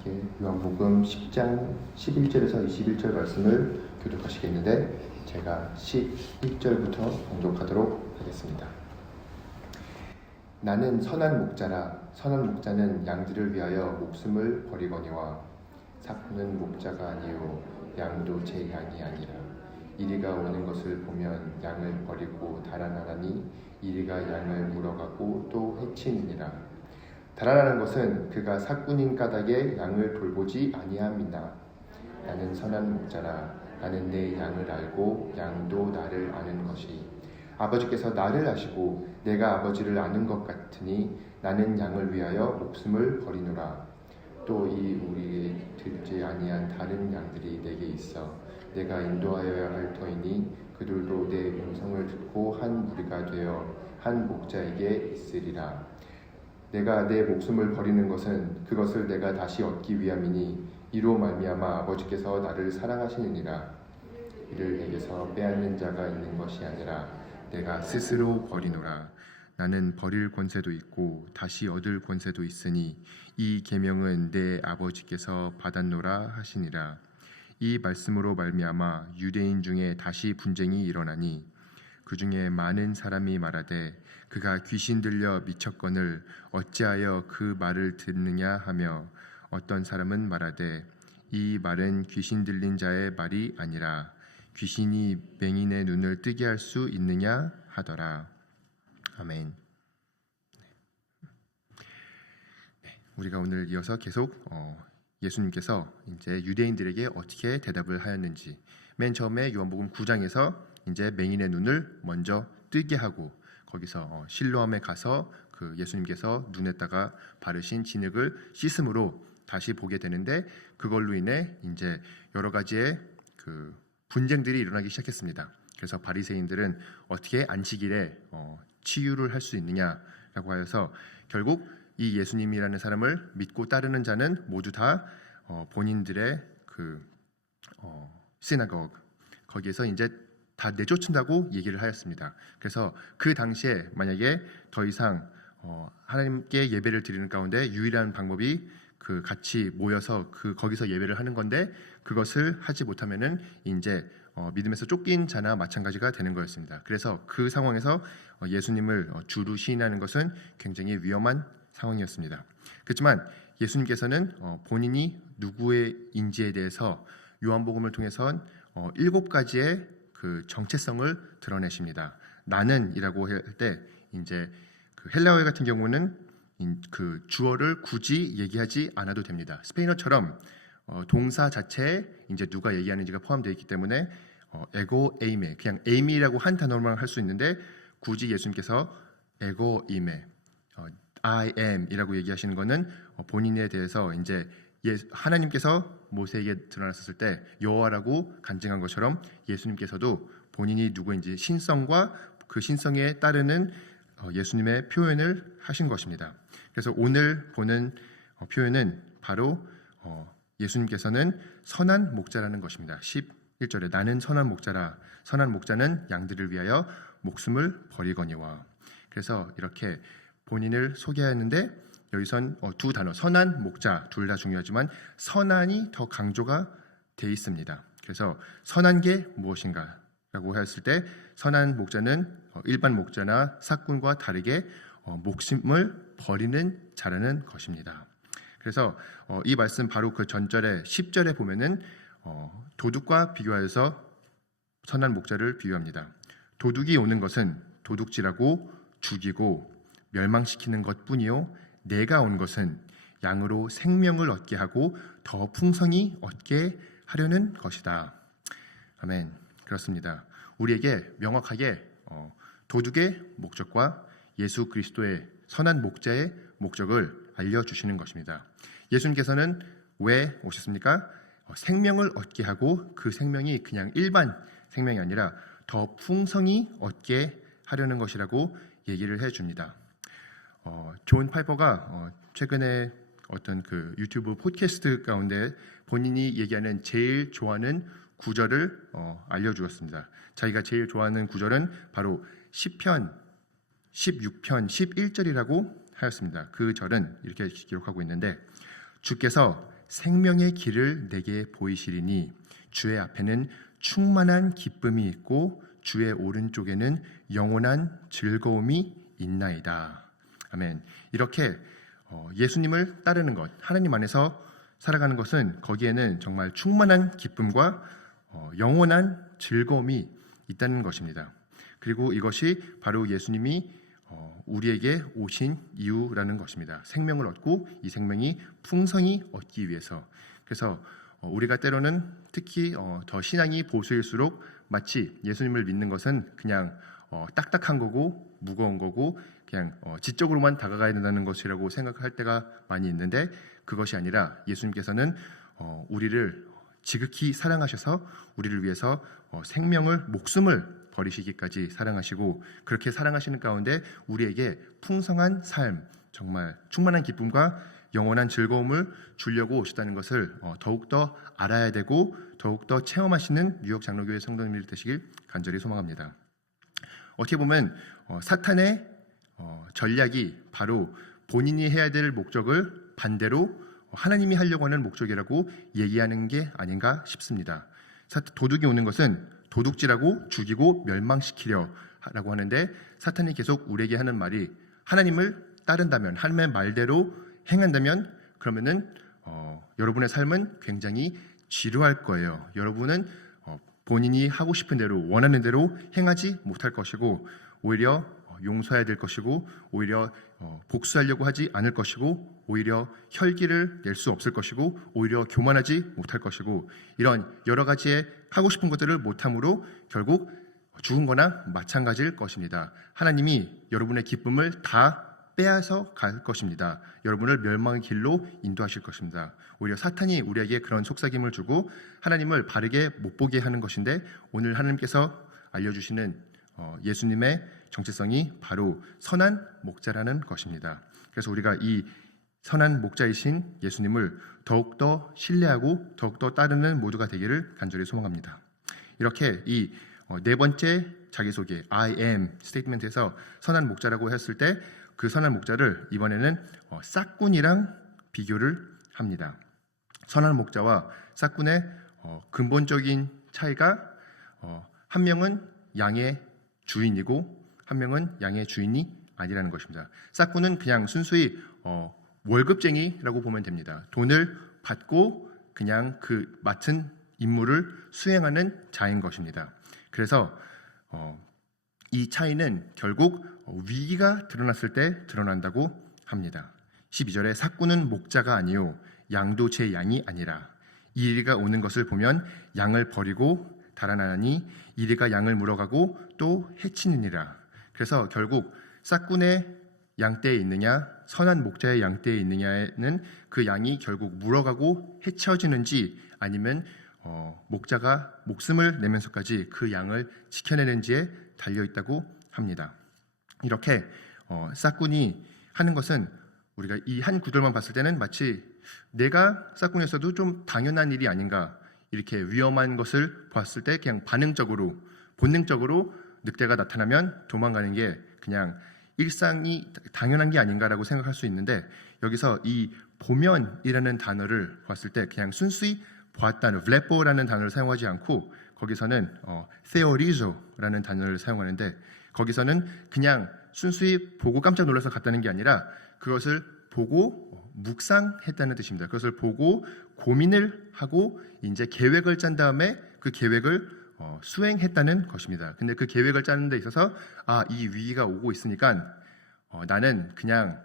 함께 요한복음 10장 11절에서 21절 말씀을 교독하시겠는데 제가 11절부터 봉독하도록 하겠습니다. 나는 선한 목자라. 선한 목자는 양들을 위하여 목숨을 버리거니와 삭구는 목자가 아니요 양도 제 양이 아니라. 이리가 오는 것을 보면 양을 버리고 달아나니 이리가 양을 물어가고 또 해치느니라. 달아나는 것은 그가 삭군인 까닭에 양을 돌보지 아니함이나. 나는 선한 목자라. 나는 내 양을 알고 양도 나를 아는 것이. 아버지께서 나를 아시고 내가 아버지를 아는 것 같으니 나는 양을 위하여 목숨을 버리노라. 또 이 우리에 들지 아니한 다른 양들이 내게 있어 내가 인도하여야 할 터이니 그들도 내 음성을 듣고 한 무리가 되어 한 목자에게 있으리라. 내가 내 목숨을 버리는 것은 그것을 내가 다시 얻기 위함이니 이로 말미암아 아버지께서 나를 사랑하시느니라. 이를 내게서 빼앗는 자가 있는 것이 아니라 내가 스스로 버리노라. 나는 버릴 권세도 있고 다시 얻을 권세도 있으니 이 계명은 내 아버지께서 받았노라 하시니라. 이 말씀으로 말미암아 유대인 중에 다시 분쟁이 일어나니 그 중에 많은 사람이 말하되 그가 귀신 들려 미쳤거늘 어찌하여 그 말을 듣느냐 하며 어떤 사람은 말하되 이 말은 귀신 들린 자의 말이 아니라 귀신이 맹인의 눈을 뜨게 할 수 있느냐 하더라. 아멘. 우리가 오늘 이어서 계속 예수님께서 이제 유대인들에게 어떻게 대답을 하였는지, 맨 처음에 요한복음 9장에서 이제 맹인의 눈을 먼저 뜨게 하고 거기서 실로암에 가서 그 예수님께서 눈에다가 바르신 진흙을 씻음으로 다시 보게 되는데, 그걸로 인해 이제 여러 가지의 그 분쟁들이 일어나기 시작했습니다. 그래서 바리새인들은 어떻게 안식일에 치유를 할 수 있느냐라고 하여서 결국 이 예수님이라는 사람을 믿고 따르는 자는 모두 다 본인들의 그 시나고그 거기에서 이제 다 내쫓는다고 얘기를 하였습니다. 그래서 그 당시에 만약에 더 이상 하나님께 예배를 드리는 가운데 유일한 방법이 그 같이 모여서 거기서 예배를 하는 건데, 그것을 하지 못하면은 이제 믿음에서 쫓긴 자나 마찬가지가 되는 거였습니다. 그래서 그 상황에서 예수님을 주로 시인하는 것은 굉장히 위험한 상황이었습니다. 그렇지만 예수님께서는 본인이 누구의인지에 대해서 요한복음을 통해서 7가지의 그 정체성을 드러내십니다. 나는이라고 할 때 이제 그 헬라어 같은 경우는 그 주어를 굳이 얘기하지 않아도 됩니다. 스페인어처럼 동사 자체에 이제 누가 얘기하는지가 포함되어 있기 때문에 에고 에이메, 그냥 에이미라고 한 단어만 할 수 있는데, 굳이 예수님께서 에고 이메, I am이라고 얘기하시는 것은 본인에 대해서 이제 하나님께서 모세에게 드러났을 때 여호와라고 간증한 것처럼 예수님께서도 본인이 누구인지 신성과 그 신성에 따르는 예수님의 표현을 하신 것입니다. 그래서 오늘 보는 표현은 바로 예수님께서는 선한 목자라는 것입니다. 11절에 나는 선한 목자라. 선한 목자는 양들을 위하여 목숨을 버리거니와. 그래서 이렇게 본인을 소개하는데 여기선 두 단어, 선한 목자, 둘 다 중요하지만 선한이 더 강조가 돼 있습니다. 그래서 선한 게 무엇인가 라고 했을 때, 선한 목자는 일반 목자나 삭군과 다르게 목숨을 버리는 자라는 것입니다. 그래서 이 말씀 바로 그 전절에 10절에 보면은 도둑과 비교하여서 선한 목자를 비유합니다. 도둑이 오는 것은 도둑질하고 죽이고 멸망시키는 것뿐이요 내가 온 것은 양으로 생명을 얻게 하고 더 풍성히 얻게 하려는 것이다. 아멘. 그렇습니다. 우리에게 명확하게 도둑의 목적과 예수 그리스도의 선한 목자의 목적을 알려주시는 것입니다. 예수님께서는 왜 오셨습니까? 생명을 얻게 하고 그 생명이 그냥 일반 생명이 아니라 더 풍성히 얻게 하려는 것이라고 얘기를 해줍니다. 존 파이퍼가 최근에 어떤 그 유튜브 팟캐스트 가운데 본인이 얘기하는 제일 좋아하는 구절을 알려주었습니다. 자기가 제일 좋아하는 구절은 바로 시편 16편 11절이라고 하였습니다. 그 절은 이렇게 기록하고 있는데, 주께서 생명의 길을 내게 보이시리니 주의 앞에는 충만한 기쁨이 있고 주의 오른쪽에는 영원한 즐거움이 있나이다. 아멘. 이렇게 예수님을 따르는 것, 하나님 안에서 살아가는 것은 거기에는 정말 충만한 기쁨과 영원한 즐거움이 있다는 것입니다. 그리고 이것이 바로 예수님이 우리에게 오신 이유라는 것입니다. 생명을 얻고 이 생명이 풍성히 얻기 위해서. 그래서 우리가 때로는 특히 더 신앙이 보수일수록 마치 예수님을 믿는 것은 그냥 딱딱한 거고 무거운 거고 그냥 지적으로만 다가가야 된다는 것이라고 생각할 때가 많이 있는데, 그것이 아니라 예수님께서는 우리를 지극히 사랑하셔서 우리를 위해서 생명을, 목숨을 버리시기까지 사랑하시고, 그렇게 사랑하시는 가운데 우리에게 풍성한 삶, 정말 충만한 기쁨과 영원한 즐거움을 주려고 오셨다는 것을 더욱더 알아야 되고 더욱더 체험하시는 뉴욕 장로교회 성도님들이 되시길 간절히 소망합니다. 어떻게 보면 사탄의 전략이 바로 본인이 해야 될 목적을 반대로 하나님이 하려고 하는 목적이라고 얘기하는 게 아닌가 싶습니다. 도둑이 오는 것은 도둑질하고 죽이고 멸망시키려 라고 하는데, 사탄이 계속 우리에게 하는 말이 하나님을 따른다면, 하나님의 말대로 행한다면 그러면은 여러분의 삶은 굉장히 지루할 거예요. 여러분은 본인이 하고 싶은 대로, 원하는 대로 행하지 못할 것이고, 오히려 용서해야 될 것이고, 오히려 복수하려고 하지 않을 것이고, 오히려 혈기를 낼 수 없을 것이고, 오히려 교만하지 못할 것이고, 이런 여러 가지의 하고 싶은 것들을 못함으로 결국 죽은 거나 마찬가지일 것입니다. 하나님이 여러분의 기쁨을 다 빼앗아 갈 것입니다. 여러분을 멸망의 길로 인도하실 것입니다. 오히려 사탄이 우리에게 그런 속삭임을 주고 하나님을 바르게 못 보게 하는 것인데, 오늘 하나님께서 알려주시는 예수님의 정체성이 바로 선한 목자라는 것입니다. 그래서 우리가 이 선한 목자이신 예수님을 더욱더 신뢰하고 더욱더 따르는 모두가 되기를 간절히 소망합니다. 이렇게 이 네 번째 자기소개 I am 스테이트먼트에서 선한 목자라고 했을 때 그 선한 목자를 이번에는 싹군이랑 비교를 합니다. 선한 목자와 싹군의 근본적인 차이가 한 명은 양의 주인이고 한 명은 양의 주인이 아니라는 것입니다. 싹군은 그냥 순수히 월급쟁이라고 보면 됩니다. 돈을 받고 그냥 그 맡은 임무를 수행하는 자인 것입니다. 그래서 이 차이는 결국 위기가 드러났을 때 드러난다고 합니다. 12절에 삭군은 목자가 아니요 양도 제 양이 아니라 이리가 오는 것을 보면 양을 버리고 달아나니 이리가 양을 물어가고 또 해치느니라. 그래서 결국 삭군의 양떼에 있느냐 선한 목자의 양떼에 있느냐에는 그 양이 결국 물어가고 해쳐지는지 아니면 목자가 목숨을 내면서까지 그 양을 지켜내는지에 달려있다고 합니다. 이렇게 싹군이 하는 것은 우리가 이 한 구절만 봤을 때는 마치 내가 싹군이었어도 좀 당연한 일이 아닌가, 이렇게 위험한 것을 봤을 때 그냥 반응적으로 본능적으로 늑대가 나타나면 도망가는 게 그냥 일상이 당연한 게 아닌가라고 생각할 수 있는데, 여기서 이 보면이라는 단어를 봤을 때 그냥 순수히 보았다는 블레포라는 단어를 사용하지 않고 거기서는 theorizo라는 단어를 사용하는데, 거기서는 그냥 순수히 보고 깜짝 놀라서 갔다는 게 아니라 그것을 보고 묵상했다는 뜻입니다. 그것을 보고 고민을 하고 이제 계획을 짠 다음에 그 계획을 수행했다는 것입니다. 근데 그 계획을 짜는 데 있어서 이 위기가 오고 있으니까 나는 그냥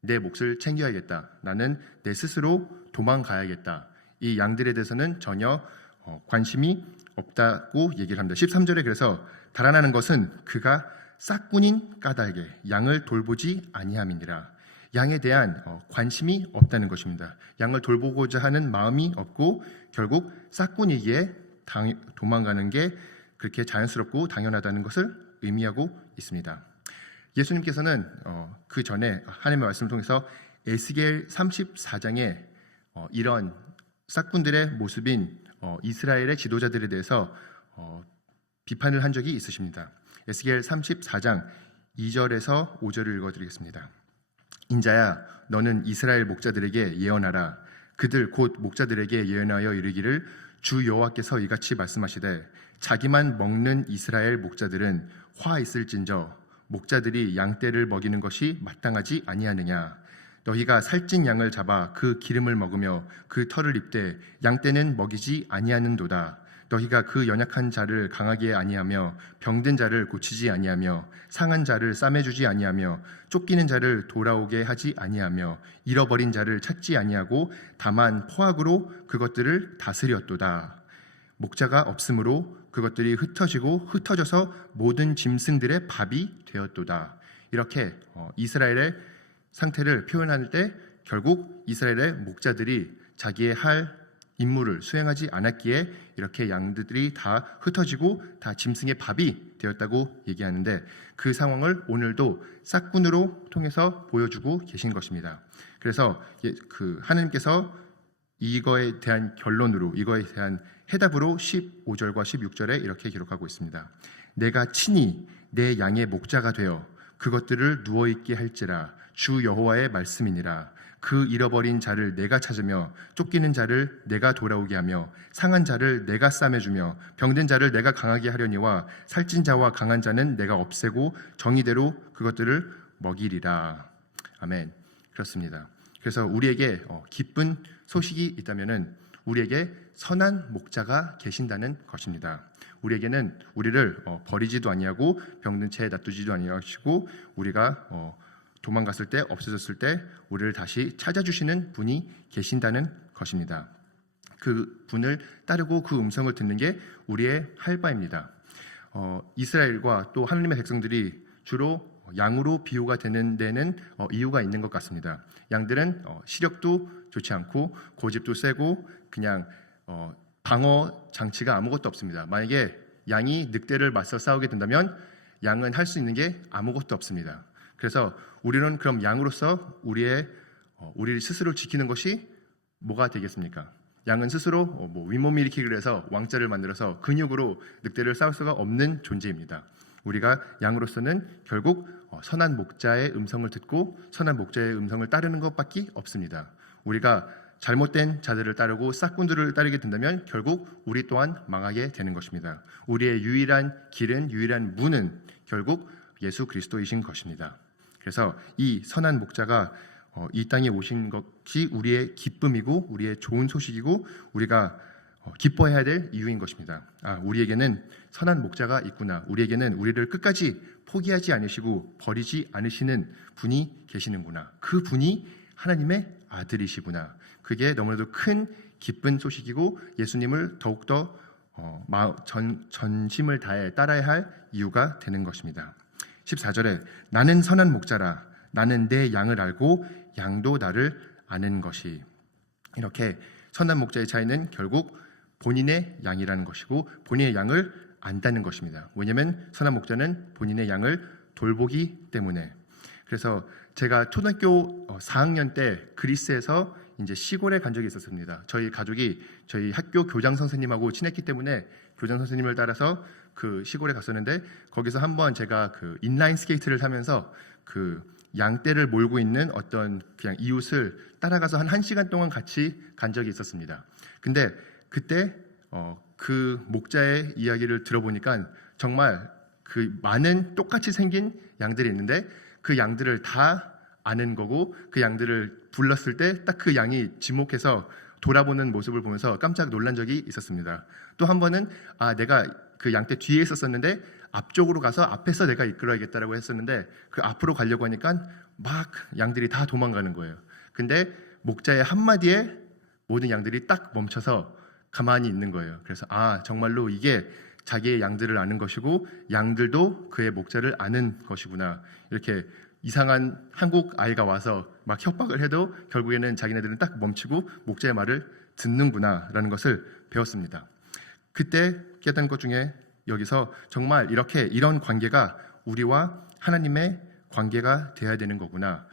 내 몫을 챙겨야겠다. 나는 내 스스로 도망가야겠다. 이 양들에 대해서는 전혀 관심이 없다고 얘기를 합니다. 13절에 그래서 달아나는 것은 그가 싹군인 까닭에 양을 돌보지 아니함이니라. 양에 대한 관심이 없다는 것입니다. 양을 돌보고자 하는 마음이 없고 결국 싹군이기에 도망가는 게 그렇게 자연스럽고 당연하다는 것을 의미하고 있습니다. 예수님께서는 그 전에 하나님의 말씀을 통해서 에스겔 34장에 이런 싹군들의 모습인 이스라엘의 지도자들에 대해서 비판을 한 적이 있으십니다. 에스겔 34장 2절에서 5절을 읽어드리겠습니다. 인자야, 너는 이스라엘 목자들에게 예언하라. 그들 곧 목자들에게 예언하여 이르기를 주 여호와께서 이같이 말씀하시되 자기만 먹는 이스라엘 목자들은 화 있을진저 목자들이 양떼를 먹이는 것이 마땅하지 아니하느냐. 너희가 살찐 양을 잡아 그 기름을 먹으며 그 털을 입되 양떼는 먹이지 아니하는도다. 너희가 그 연약한 자를 강하게 아니하며 병든 자를 고치지 아니하며 상한 자를 싸매주지 아니하며 쫓기는 자를 돌아오게 하지 아니하며 잃어버린 자를 찾지 아니하고 다만 포악으로 그것들을 다스렸도다. 목자가 없으므로 그것들이 흩어져서 모든 짐승들의 밥이 되었도다. 이렇게 이스라엘의 상태를 표현할 때 결국 이스라엘의 목자들이 자기의 할 임무를 수행하지 않았기에 이렇게 양들이 다 흩어지고 다 짐승의 밥이 되었다고 얘기하는데 그 상황을 오늘도 싹군으로 통해서 보여주고 계신 것입니다. 그래서 하나님께서 이거에 대한 결론으로 이거에 대한 해답으로 15절과 16절에 이렇게 기록하고 있습니다. 내가 친히 내 양의 목자가 되어 그것들을 누워있게 할지라 주 여호와의 말씀이니라. 그 잃어버린 자를 내가 찾으며 쫓기는 자를 내가 돌아오게 하며 상한 자를 내가 싸매주며 병든 자를 내가 강하게 하려니와 살찐 자와 강한 자는 내가 없애고 정의대로 그것들을 먹이리라. 아멘. 그렇습니다. 그래서 우리에게 기쁜 소식이 있다면은 우리에게 선한 목자가 계신다는 것입니다. 우리에게는 우리를 버리지도 아니하고 병든 채 놔두지도 아니하시고 우리가 도망갔을 때 없어졌을 때 우리를 다시 찾아주시는 분이 계신다는 것입니다. 그 분을 따르고 그 음성을 듣는 게 우리의 할 바입니다. 이스라엘과 또 하나님의 백성들이 주로 양으로 비유가 되는 데는 이유가 있는 것 같습니다. 양들은 시력도 좋지 않고 고집도 세고 그냥 방어 장치가 아무것도 없습니다. 만약에 양이 늑대를 맞서 싸우게 된다면 양은 할 수 있는 게 아무것도 없습니다. 그래서 우리는 그럼 양으로서 우리 스스로 지키는 것이 뭐가 되겠습니까? 양은 스스로 윗몸 일으키기를 해서 왕자를 만들어서 근육으로 늑대를 싸울 수가 없는 존재입니다. 우리가 양으로서는 결국 선한 목자의 음성을 듣고 선한 목자의 음성을 따르는 것밖에 없습니다. 우리가 잘못된 자들을 따르고 싹군들을 따르게 된다면 결국 우리 또한 망하게 되는 것입니다. 우리의 유일한 길은 유일한 문은 결국 예수 그리스도이신 것입니다. 그래서 이 선한 목자가 이 땅에 오신 것이 우리의 기쁨이고 우리의 좋은 소식이고 우리가 기뻐해야 될 이유인 것입니다. 우리에게는 선한 목자가 있구나. 우리에게는 우리를 끝까지 포기하지 않으시고 버리지 않으시는 분이 계시는구나. 그 분이 하나님의 아들이시구나. 그게 너무나도 큰 기쁜 소식이고 예수님을 더욱더 전심을 다해 따라야 할 이유가 되는 것입니다. 14절에 나는 선한 목자라 나는 내 양을 알고 양도 나를 아는 것이. 이렇게 선한 목자의 차이는 결국 본인의 양이라는 것이고 본인의 양을 안다는 것입니다. 왜냐하면 선한 목자는 본인의 양을 돌보기 때문에. 그래서 제가 초등학교 4학년 때 그리스에서 이제 시골에 간 적이 있었습니다. 저희 가족이 저희 학교 교장 선생님하고 친했기 때문에 교장 선생님을 따라서 그 시골에 갔었는데 거기서 한번 제가 그 인라인 스케이트를 타면서 그 양떼를 몰고 있는 어떤 그냥 이웃을 따라가서 한 1시간 동안 같이 간 적이 있었습니다. 근데 그때 그 목자의 이야기를 들어보니까 정말 그 많은 똑같이 생긴 양들이 있는데 그 양들을 다 아는 거고 그 양들을 불렀을 때 딱 그 양이 지목해서 돌아보는 모습을 보면서 깜짝 놀란 적이 있었습니다. 또 한 번은 내가 그 양떼 뒤에 있었는데 앞쪽으로 가서 앞에서 내가 이끌어야겠다라고 했었는데 그 앞으로 가려고 하니까 막 양들이 다 도망가는 거예요. 근데 목자의 한마디에 모든 양들이 딱 멈춰서 가만히 있는 거예요. 그래서 정말로 이게 자기의 양들을 아는 것이고 양들도 그의 목자를 아는 것이구나. 이렇게 이상한 한국 아이가 와서 막 협박을 해도 결국에는 자기네들은 딱 멈추고 목자의 말을 듣는구나라는 것을 배웠습니다. 그때 깨달은 것 중에 여기서 정말 이런 관계가 우리와 하나님의 관계가 돼야 되는 거구나.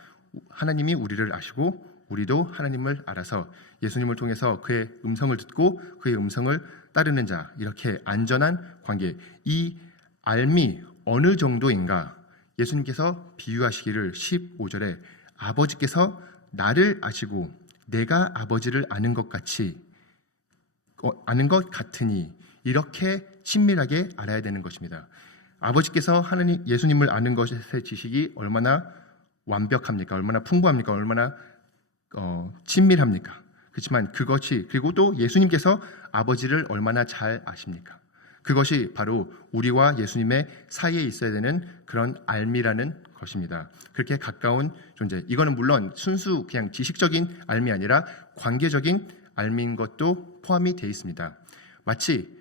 하나님이 우리를 아시고 우리도 하나님을 알아서 예수님을 통해서 그의 음성을 듣고 그의 음성을 따르는 자, 이렇게 안전한 관계. 이 알미 어느 정도인가? 예수님께서 비유하시기를 15절에 아버지께서 나를 아시고 내가 아버지를 아는 것 같으니 이렇게 친밀하게 알아야 되는 것입니다. 아버지께서 하나님 예수님을 아는 것의 지식이 얼마나 완벽합니까? 얼마나 풍부합니까? 얼마나 친밀합니까? 그렇지만 그것이, 그리고 또 예수님께서 아버지를 얼마나 잘 아십니까? 그것이 바로 우리와 예수님의 사이에 있어야 되는 그런 알미라는 것입니다. 그렇게 가까운 존재. 이거는 물론 순수 그냥 지식적인 알미 아니라 관계적인 알미인 것도 포함이 되어 있습니다. 마치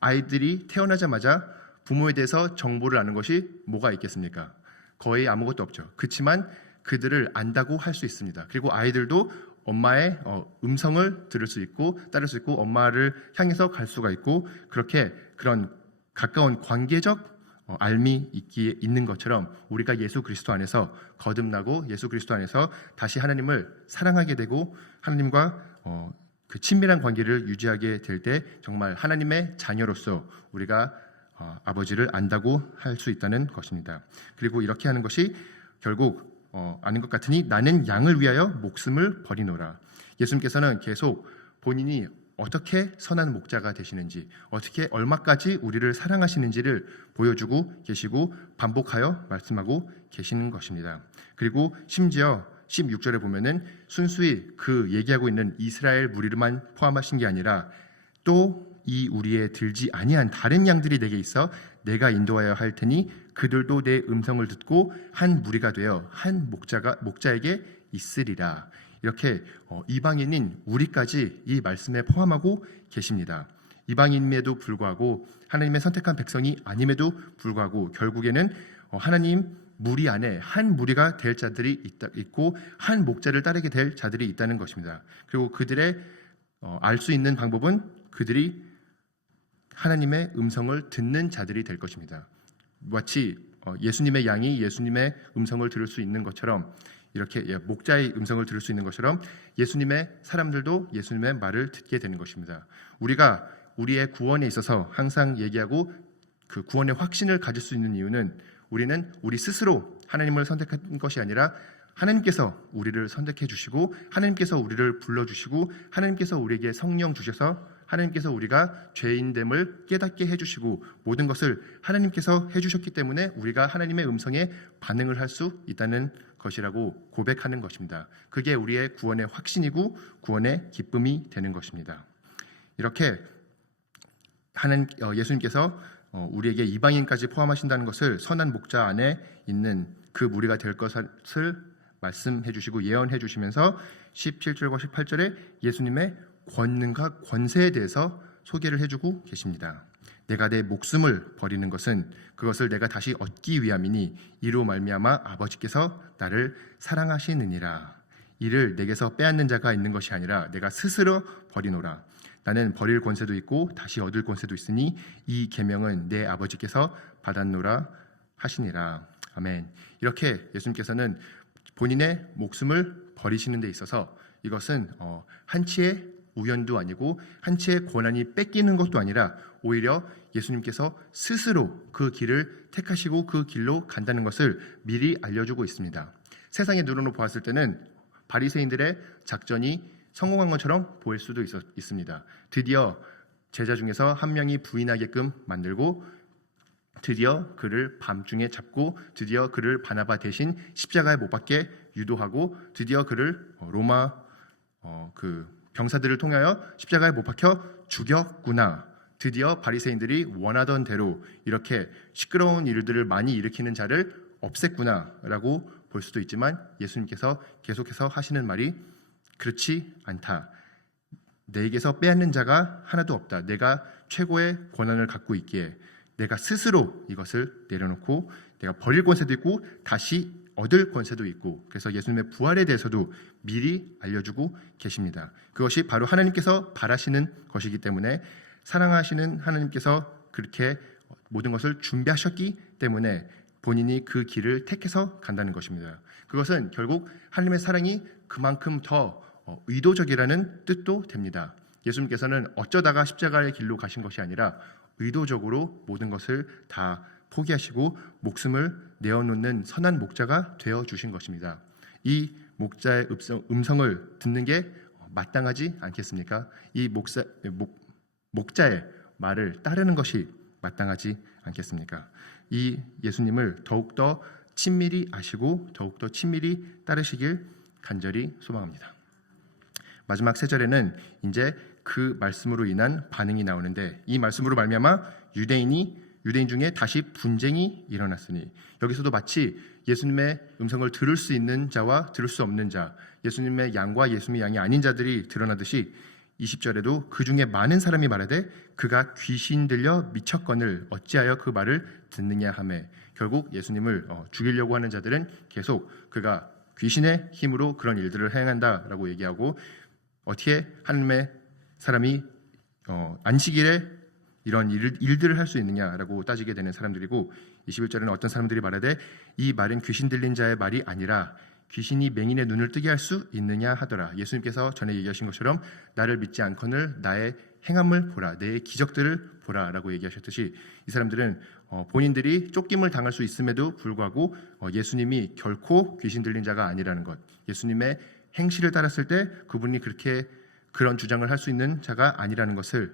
아이들이 태어나자마자 부모에 대해서 정보를 아는 것이 뭐가 있겠습니까? 거의 아무것도 없죠. 그렇지만 그들을 안다고 할 수 있습니다. 그리고 아이들도 엄마의 음성을 들을 수 있고 따를 수 있고 엄마를 향해서 갈 수가 있고 그렇게 그런 가까운 관계적 알미 있는 것처럼 우리가 예수 그리스도 안에서 거듭나고 예수 그리스도 안에서 다시 하나님을 사랑하게 되고 하나님과 그 친밀한 관계를 유지하게 될 때 정말 하나님의 자녀로서 우리가 아버지를 안다고 할 수 있다는 것입니다. 그리고 이렇게 하는 것이 결국 아는 것 같으니 나는 양을 위하여 목숨을 버리노라. 예수님께서는 계속 본인이 어떻게 선한 목자가 되시는지, 어떻게 얼마까지 우리를 사랑하시는지를 보여주고 계시고 반복하여 말씀하고 계시는 것입니다. 그리고 심지어 16절에 보면은 순수히 그 얘기하고 있는 이스라엘 무리를만 포함하신 게 아니라 또 이 우리에 들지 아니한 다른 양들이 내게 있어 내가 인도하여 할 테니 그들도 내 음성을 듣고 한 무리가 되어 한 목자에게 있으리라. 이렇게 이방인인 우리까지 이 말씀에 포함하고 계십니다. 이방인임에도 불구하고 하나님의 선택한 백성이 아님에도 불구하고 결국에는 하나님 무리 안에 한 무리가 될 자들이 있고 한 목자를 따르게 될 자들이 있다는 것입니다. 그리고 그들의 알 수 있는 방법은 그들이 하나님의 음성을 듣는 자들이 될 것입니다. 마치 예수님의 양이 예수님의 음성을 들을 수 있는 것처럼 이렇게 목자의 음성을 들을 수 있는 것처럼 예수님의 사람들도 예수님의 말을 듣게 되는 것입니다. 우리가 우리의 구원에 있어서 항상 얘기하고 그 구원의 확신을 가질 수 있는 이유는 우리는 우리 스스로 하나님을 선택한 것이 아니라 하나님께서 우리를 선택해 주시고 하나님께서 우리를 불러주시고 하나님께서 우리에게 성령 주셔서 하나님께서 우리가 죄인됨을 깨닫게 해주시고 모든 것을 하나님께서 해주셨기 때문에 우리가 하나님의 음성에 반응을 할 수 있다는 것이라고 고백하는 것입니다. 그게 우리의 구원의 확신이고 구원의 기쁨이 되는 것입니다. 이렇게 예수님께서 우리에게 이방인까지 포함하신다는 것을 선한 목자 안에 있는 그 무리가 될 것을 말씀해 주시고 예언해 주시면서 17절과 18절에 예수님의 권능과 권세에 대해서 소개를 해주고 계십니다. 내가 내 목숨을 버리는 것은 그것을 내가 다시 얻기 위함이니 이로 말미암아 아버지께서 나를 사랑하시느니라. 이를 내게서 빼앗는 자가 있는 것이 아니라 내가 스스로 버리노라. 나는 버릴 권세도 있고 다시 얻을 권세도 있으니 이 계명은 내 아버지께서 받았노라 하시니라. 아멘. 이렇게 예수님께서는 본인의 목숨을 버리시는 데 있어서 이것은 한치의 우연도 아니고 한치의 권한이 뺏기는 것도 아니라 오히려 예수님께서 스스로 그 길을 택하시고 그 길로 간다는 것을 미리 알려주고 있습니다. 세상의 눈으로 보았을 때는 바리새인들의 작전이 성공한 것처럼 보일 수도 있습니다. 드디어 제자 중에서 한 명이 부인하게끔 만들고 드디어 그를 밤중에 잡고 드디어 그를 바나바 대신 십자가에 못 박게 유도하고 드디어 그를 로마 그 병사들을 통하여 십자가에 못 박혀 죽였구나. 드디어 바리새인들이 원하던 대로 이렇게 시끄러운 일들을 많이 일으키는 자를 없앴구나라고 볼 수도 있지만 예수님께서 계속해서 하시는 말이 그렇지 않다. 내게서 빼앗는 자가 하나도 없다. 내가 최고의 권한을 갖고 있기에 내가 스스로 이것을 내려놓고 내가 버릴 권세도 있고 다시 얻을 권세도 있고 그래서 예수님의 부활에 대해서도 미리 알려주고 계십니다. 그것이 바로 하나님께서 바라시는 것이기 때문에 사랑하시는 하나님께서 그렇게 모든 것을 준비하셨기 때문에 본인이 그 길을 택해서 간다는 것입니다. 그것은 결국 하나님의 사랑이 그만큼 더 의도적이라는 뜻도 됩니다. 예수님께서는 어쩌다가 십자가의 길로 가신 것이 아니라 의도적으로 모든 것을 다 포기하시고 목숨을 내어놓는 선한 목자가 되어주신 것입니다. 이 목자의 음성을 듣는 게 마땅하지 않겠습니까? 이 목자의 말을 따르는 것이 마땅하지 않겠습니까? 이 예수님을 더욱더 친밀히 아시고 더욱더 친밀히 따르시길 간절히 소망합니다. 마지막 세 절에는 이제 그 말씀으로 인한 반응이 나오는데, 이 말씀으로 말미암아 유대인 중에 다시 분쟁이 일어났으니, 여기서도 마치 예수님의 음성을 들을 수 있는 자와 들을 수 없는 자, 예수님의 양과 예수님의 양이 아닌 자들이 드러나듯이 20절에도 그 중에 많은 사람이 말하되 그가 귀신 들려 미쳤거늘 어찌하여 그 말을 듣느냐 하매, 결국 예수님을 죽이려고 하는 자들은 계속 그가 귀신의 힘으로 그런 일들을 행한다라고 얘기하고, 어떻게 하나님의 사람이 안식일에 이런 일들을 할 수 있느냐라고 따지게 되는 사람들이고, 21절에는 어떤 사람들이 말하되 이 말은 귀신 들린 자의 말이 아니라 귀신이 맹인의 눈을 뜨게 할 수 있느냐 하더라. 예수님께서 전에 얘기하신 것처럼 나를 믿지 않거늘 나의 행함을 보라, 내 기적들을 보라라고 얘기하셨듯이, 이 사람들은 본인들이 쫓김을 당할 수 있음에도 불구하고 예수님이 결코 귀신 들린 자가 아니라는 것, 예수님의 행실을 따랐을 때 그분이 그런 주장을 할 수 있는 자가 아니라는 것을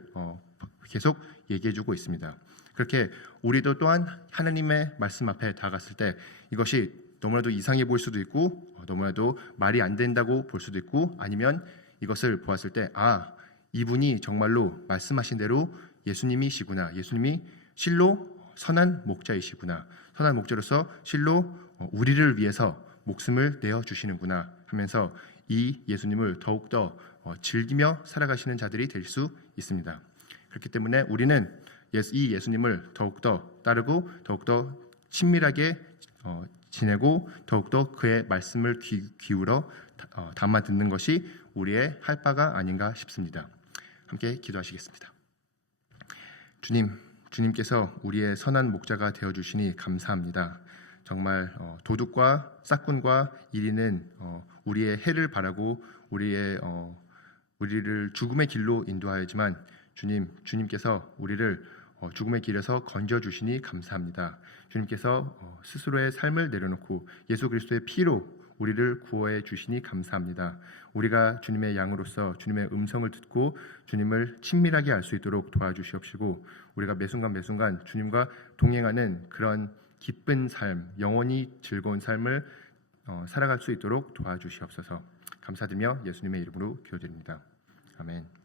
계속 얘기해주고 있습니다. 그렇게 우리도 또한 하나님의 말씀 앞에 다가갔을 때 이것이 너무나도 이상해 보일 수도 있고 너무나도 말이 안 된다고 볼 수도 있고, 아니면 이것을 보았을 때 이분이 정말로 말씀하신 대로 예수님이시구나, 예수님이 실로 선한 목자이시구나, 선한 목자로서 실로 우리를 위해서 목숨을 내어주시는구나 하면서 이 예수님을 더욱더 즐기며 살아가시는 자들이 될 수 있습니다. 그렇기 때문에 우리는 이 예수님을 더욱더 따르고 더욱더 친밀하게 지내고 더욱더 그의 말씀을 기울여 담아 듣는 것이 우리의 할 바가 아닌가 싶습니다. 함께 기도하시겠습니다. 주님께서 우리의 선한 목자가 되어주시니 감사합니다. 정말 도둑과 싹군과 이리는 우리의 해를 바라고 우리를 죽음의 길로 인도하지만 주님께서 우리를 죽음의 길에서 건져주시니 감사합니다. 주님께서 스스로의 삶을 내려놓고 예수 그리스도의 피로 우리를 구원해 주시니 감사합니다. 우리가 주님의 양으로서 주님의 음성을 듣고 주님을 친밀하게 알 수 있도록 도와주시옵시고, 우리가 매순간 주님과 동행하는 그런 기쁜 삶, 영원히 즐거운 삶을 살아갈 수 있도록 도와주시옵소서. 감사드리며 예수님의 이름으로 기도드립니다. 아멘.